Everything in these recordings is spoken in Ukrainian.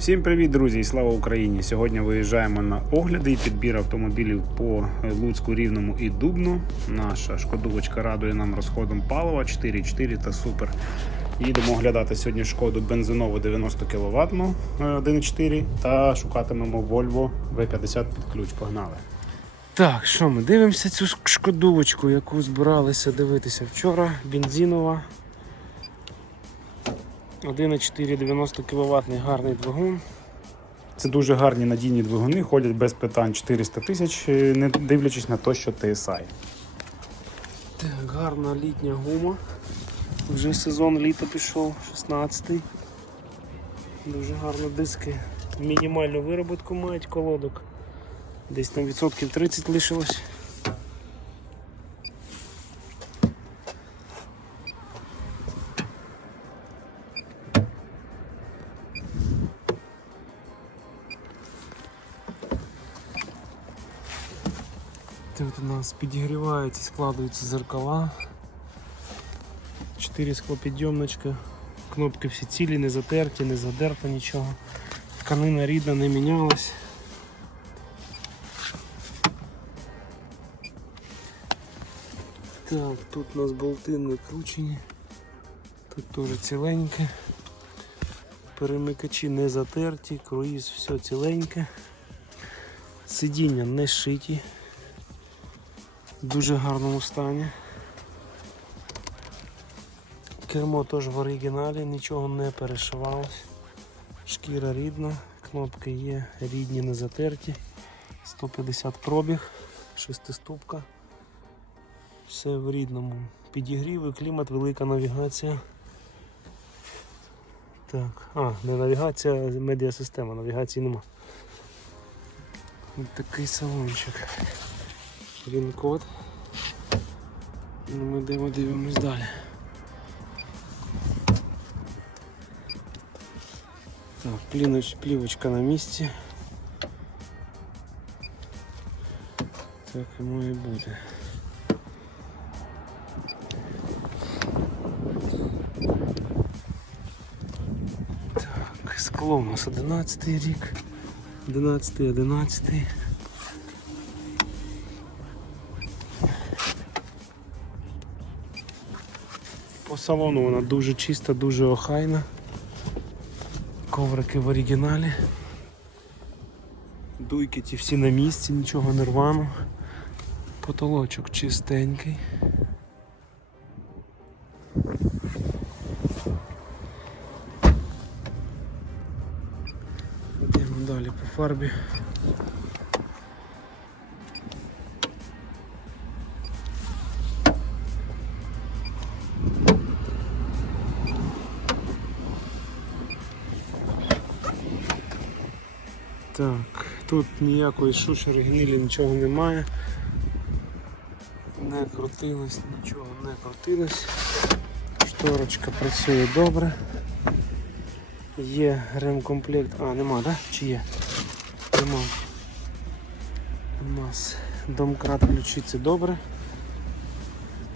Всім привіт, друзі, і слава Україні! Сьогодні виїжджаємо на огляди і підбір автомобілів по Луцьку, Рівному і Дубну. Наша шкодувочка радує нам розходом палива 4,4 та супер. Їдемо оглядати сьогодні шкоду бензинову 90 кВт 1,4 та шукатимемо Volvo V50 під ключ. Погнали! Так, що ми дивимося цю шкодувочку, яку збиралися дивитися вчора. Бензинова. 1,4 90 кВт гарний двигун. Це дуже гарні надійні двигуни, ходять без питань 400 тисяч, е, не дивлячись на те, що TSI. Так, гарна літня гума. Вже сезон літа пішов, 16-й. Дуже гарно диски. Мінімальну вироботку мають колодок. Десь там відсотків 30 лишилось. Нас підігріваються, складуються зеркала. Чотири склопідйомничка. Кнопки всі цілі, не затерті, не задерто нічого. Тканина рідна не мінялась. Так, тут у нас болти накручені. Тут теж ціленьке. Перемикачі не затерті, круїз все ціленьке. Сидіння не шиті. В дуже гарному стані. Кермо теж в оригіналі, нічого не перешивалось. Шкіра рідна, кнопки є рідні, не затерті. 150 пробіг, шестиступка. Все в рідному. Підігріви, клімат, велика навігація. Так, а, не навігація, а медіасистема, навігації нема. Ось такий салончик. Він-код. Ну, ми йдемо дивимось далі. Так, пліноч, плівочка на місці. Так і має бути. Так, скло у нас 11 рік. 11, 11. Салону вона дуже чиста, дуже охайна. Коврики в оригіналі. Дуйки ті всі на місці, нічого не рвано. Потолочок чистенький. Йдемо далі по фарбі. Так, тут ніякої шушери гнилі нічого немає. Не крутилось, нічого не крутилось. Шторочка працює добре. Є ремкомплект. А, нема, да? Чи є? Нема. У нас домкрат включиться добре.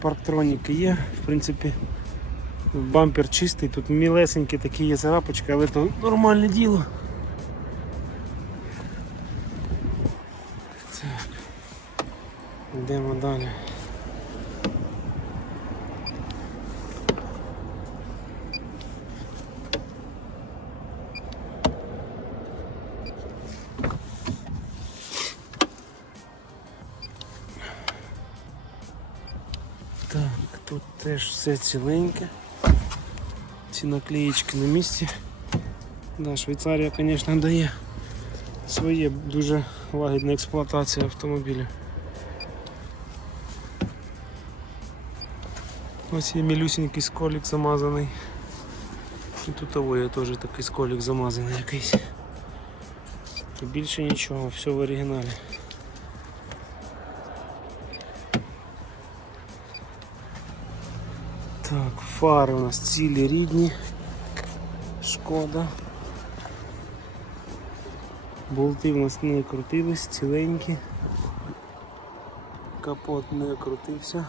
Парктроніки є, в принципі, бампер чистий, тут мілесенькі такі є царапочки, але то нормальне діло. Теж все ціленьке. Ці наклеїчки на місці. Да, Швейцарія, звісно, дає своє дуже лагідна експлуатація автомобіля. Ось є мілюсінький сколік замазаний. І тут є теж такий сколік замазаний якийсь. І більше нічого, все в оригіналі. Так, фари у нас цілі рідні. Шкода. Болти у нас не крутились, ціленькі. Капот не крутився.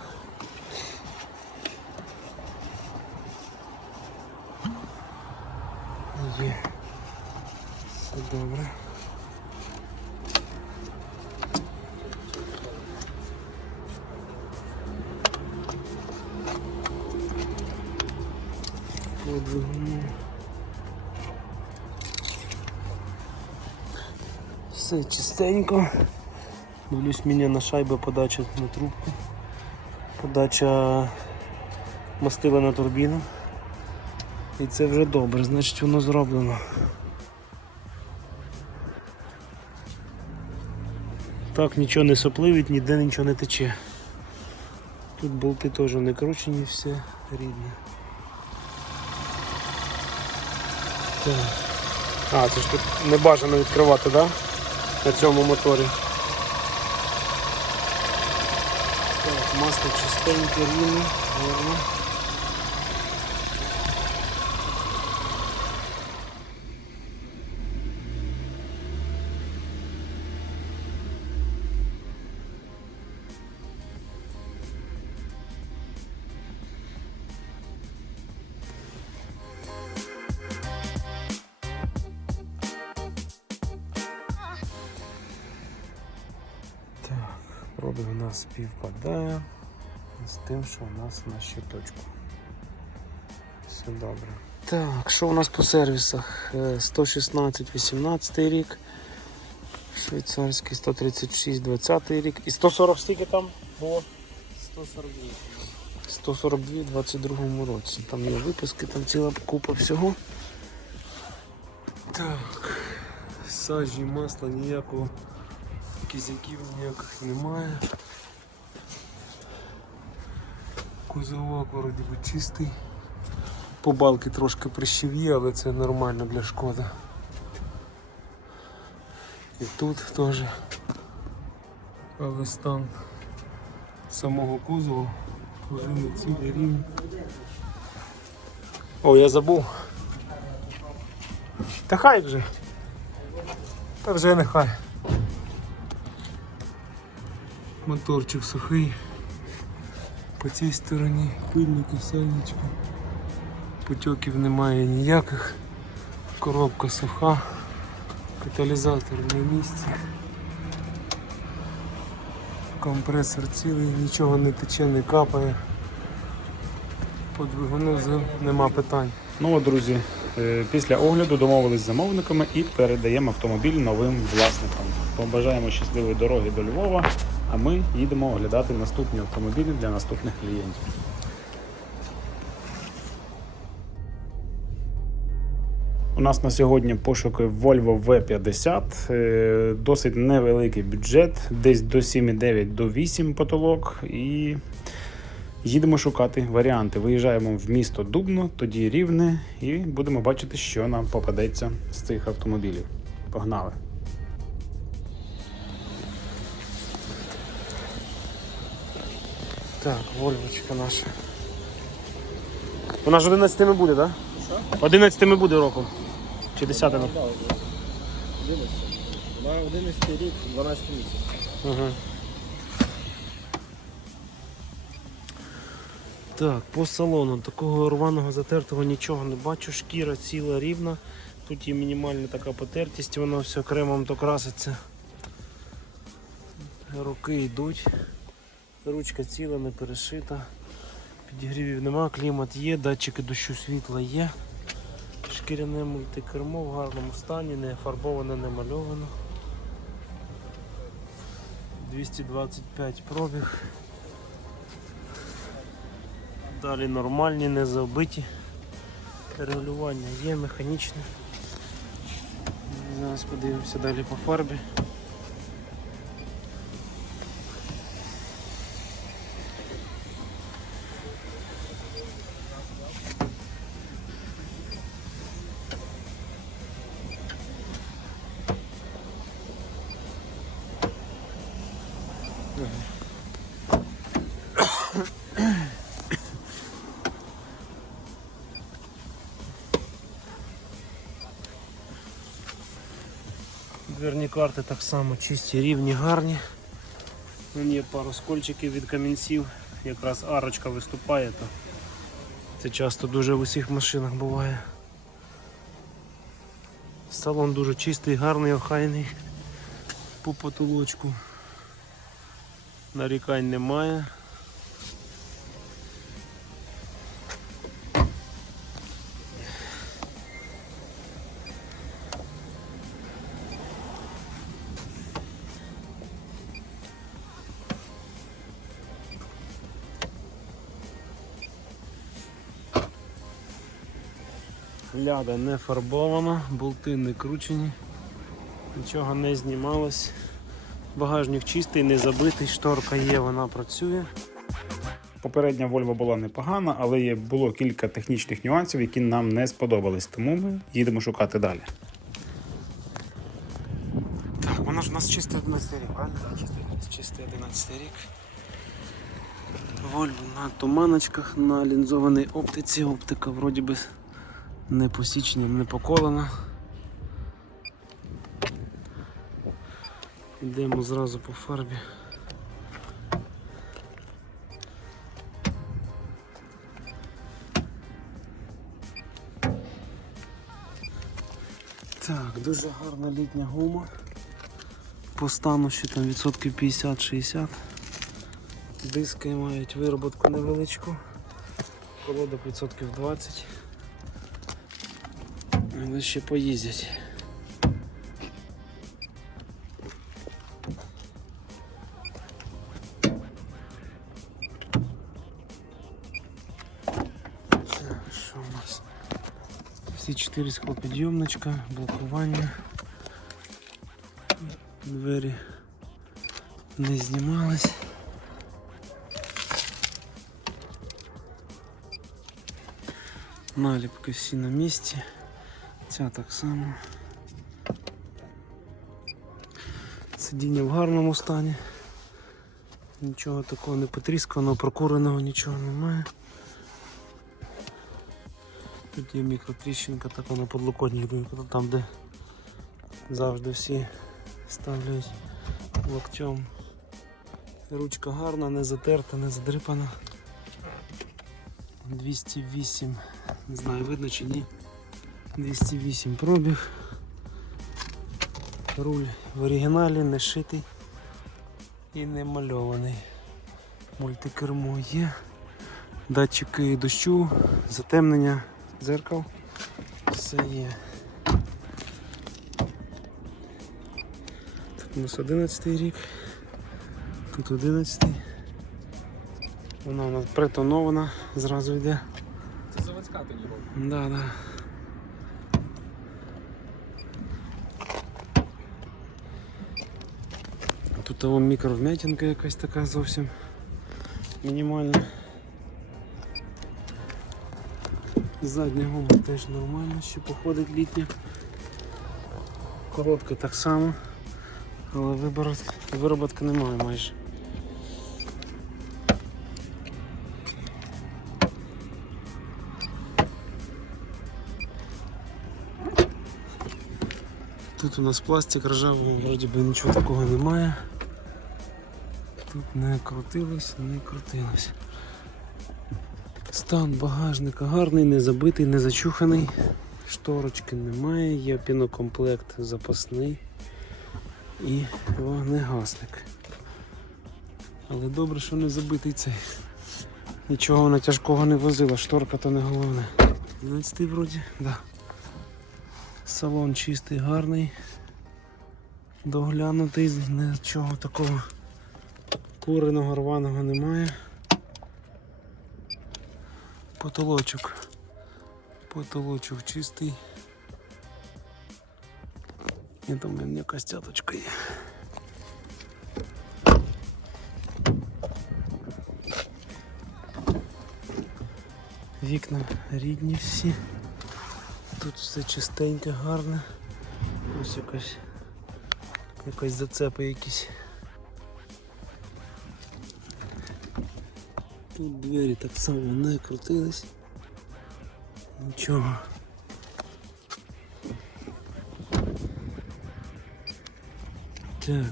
Все чистенько. Дивлюсь, мені на шайби подача на трубку. Подача мастила на турбіну. І це вже добре, значить воно зроблено. Так, нічого не сопливить, ніде нічого не тече. Тут болти теж не кручені, все рідне. Так. А, це ж тут не бажано відкривати, так? Да? На цьому моторі. Так, масло чистеньке, рівне, гарно. Нас співпадає з тим, що у нас на щиточку. Все добре. Так, що у нас по сервісах? Е, 116 18 рік, швейцарський 136 20 рік. І 140 стільки там було? 142. 142 в 22 році. Там є виписки, там ціла купа всього. Так, сажі, масла ніякого, кізяків ніяких немає. Кузовок вроді би чистий. По балки трошки прищів але це нормально для шкода. І тут теж. Але стан самого кузова пружини цілі рівні. О, я забув. Та хай вже. Та вже нехай. Моторчик сухий. По цій стороні пильники, сальнички. Потьоків немає ніяких. Коробка суха. Каталізатор на місці. Компресор цілий, нічого не тече, не капає. По двигуну нема питань. Ну от, друзі, е, після огляду домовились з замовниками і передаємо автомобіль новим власникам. Побажаємо щасливої дороги до Львова, а ми їдемо оглядати наступні автомобілі для наступних клієнтів. У нас на сьогодні пошуки Volvo V50, е, досить невеликий бюджет, десь до 7,9 до 8 потолок. І їдемо шукати варіанти. Виїжджаємо в місто Дубно, тоді рівне, і будемо бачити, що нам попадеться з цих автомобілів. Погнали! Так, Вольвочка наша. Вона ж 11 буде, так? Що? 11 буде роком. Чи 10 Да, вже. Дивишся. На 11 рік, 12 місяць. Ага. Так, по салону такого рваного затертого нічого не бачу. Шкіра ціла рівна. Тут є мінімальна така потертість, воно все кремом то краситься. Руки йдуть. Ручка ціла, не перешита. Підігрівів нема, клімат є, датчики дощу світла є. Шкіряне мультикермо в гарному стані, не фарбоване, не мальовано. 225 пробіг. Далі нормальні, не забиті. Регулювання є механічне. Зараз подивимося далі по фарбі. Карти так само чисті, рівні, гарні. Вон є пару скольчиків від камінців, якраз арочка виступає, то це часто дуже в усіх машинах буває. Салон дуже чистий, гарний, охайний. По потолочку. Нарікань немає. Ляда не фарбована, болти не кручені, нічого не знімалось. Багажник чистий, не забитий, шторка є, вона працює. Попередня Volvo була непогана, але є- було кілька технічних нюансів, які нам не сподобались, тому ми їдемо шукати далі. Так, воно ж у нас чистий 11 рік, правильно? Чистий, чистий 11 рік. Вольво на туманочках, на лінзованій оптиці. Оптика вроді би не посічена, не поколена. Йдемо зразу по фарбі. Так, дуже гарна літня гума. По стану ще там відсотків 50-60. Диски мають вироботку невеличку. Колодок відсотків 20. Але ще поїздять. Так, Що у нас? Всі чотири склопідйомничка, блокування. Двері не знімались. Наліпки всі на місці. Ця так само. Сидіння в гарному стані. Нічого такого не потрісканого, прокуреного нічого немає. Тут є мікротріщинка така на подлокотнику, там де завжди всі ставлять локтем. Ручка гарна, не затерта, не задрипана. 208, не знаю, видно чи ні. 208 пробіг. Руль в оригіналі не шитий і не мальований. Мультикермо є. Датчики дощу, затемнення дзеркал. Все є. Тут у нас 11 рік. Тут 11. Вона у нас притонована, зразу йде. Це заводська тоді робить. Да, да. Тут того мікровмятинка якась така зовсім мінімальна. Задня гума теж нормально, ще походить літня. Коротка так само, але вироботки немає майже. Тут у нас пластик ржавий, вроді би нічого такого немає. Тут не крутилось, не крутилось. Стан багажника гарний, не забитий, не зачуханий. Шторочки немає, є пінокомплект запасний і вогнегасник. Але добре, що не забитий цей. Нічого вона тяжкого не возила, шторка то не головне. 12 вроді, да. Салон чистий, гарний, доглянутий, нічого такого куреного, рваного немає. Потолочок. Потолочок чистий. І там в мене якась цяточка є. Вікна рідні всі. Тут все чистеньке, гарне. Ось якась якась зацепи якісь. Тут двері так само не крутились. Нічого. Так.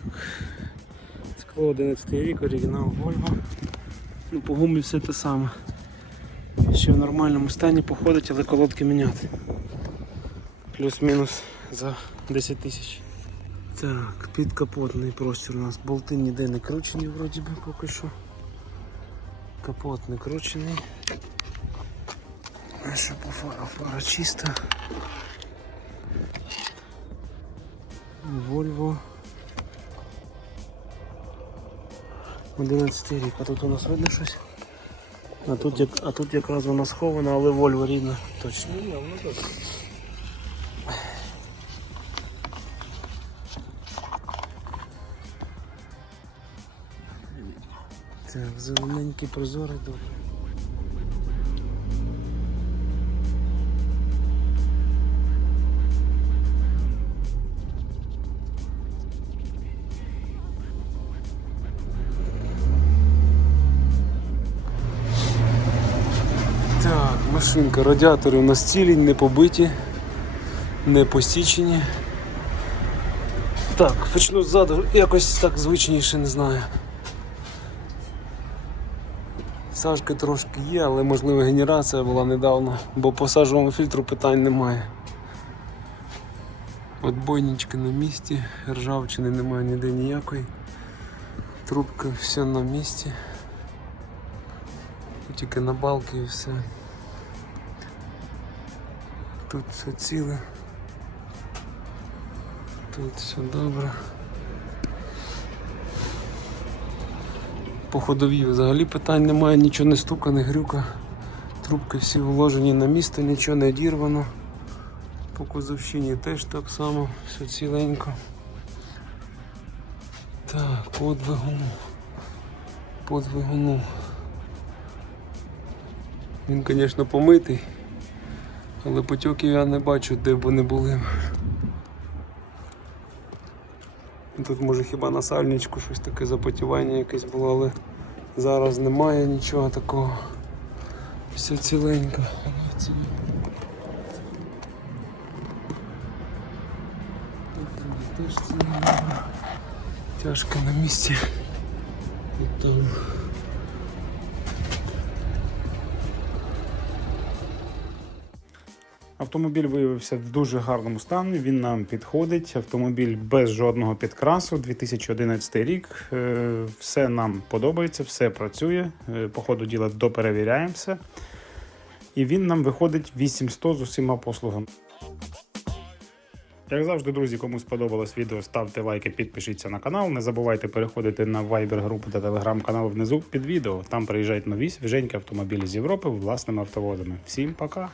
Скло 11 рік, оригінал Volvo. Ну, по гумі все те саме. Ще в нормальному стані походить, але колодки міняти. Плюс-мінус за 10 тисяч. Так, підкапотний простір у нас. Болти ніде не кручені вроді би поки що. Капот не кручений. А що по фара? Фара чиста. Volvo. 11 рік, а тут у нас видно щось. А тут, як, а тут якраз вона схована, але Volvo рідна. Точно. Так, зелененький прозорий добре. Так, машинка, радіатори у нас цілі, не побиті, не посічені. Так, почну ззаду, якось так звичніше, не знаю. Сажки трошки є, але можливо генерація була недавно, бо по сажовому фільтру питань немає. Отбойнички на місці, ржавчини немає ніде ніякої. Трубка все на місці. Тільки на балки і все. Тут все ціле. Тут все добре. По ходовій взагалі питань немає, нічого не стука, не грюка. Трубки всі вложені на місце, нічого не одірвано. По кузовщині теж так само, все ціленько. Так, по двигуну. По двигуну. Він, звісно, помитий, але потьоків я не бачу, де б вони були. Тут може хіба на сальничку щось таке запотівання якесь було, але зараз немає нічого такого. Все ціленько. Теж ціленько. Тяжко на місці. І там. Автомобіль виявився в дуже гарному стані. Він нам підходить. Автомобіль без жодного підкрасу. 2011 рік. Е, Все нам подобається, все працює. Е, По ходу діла доперевіряємо все. І він нам виходить 8100 з усіма послугами. Як завжди, друзі, кому сподобалось відео, ставте лайки, підпишіться на канал. Не забувайте переходити на Viber групу та Telegram канал внизу під відео. Там приїжджають нові свіженькі автомобілі з Європи власними автовозами. Всім пока!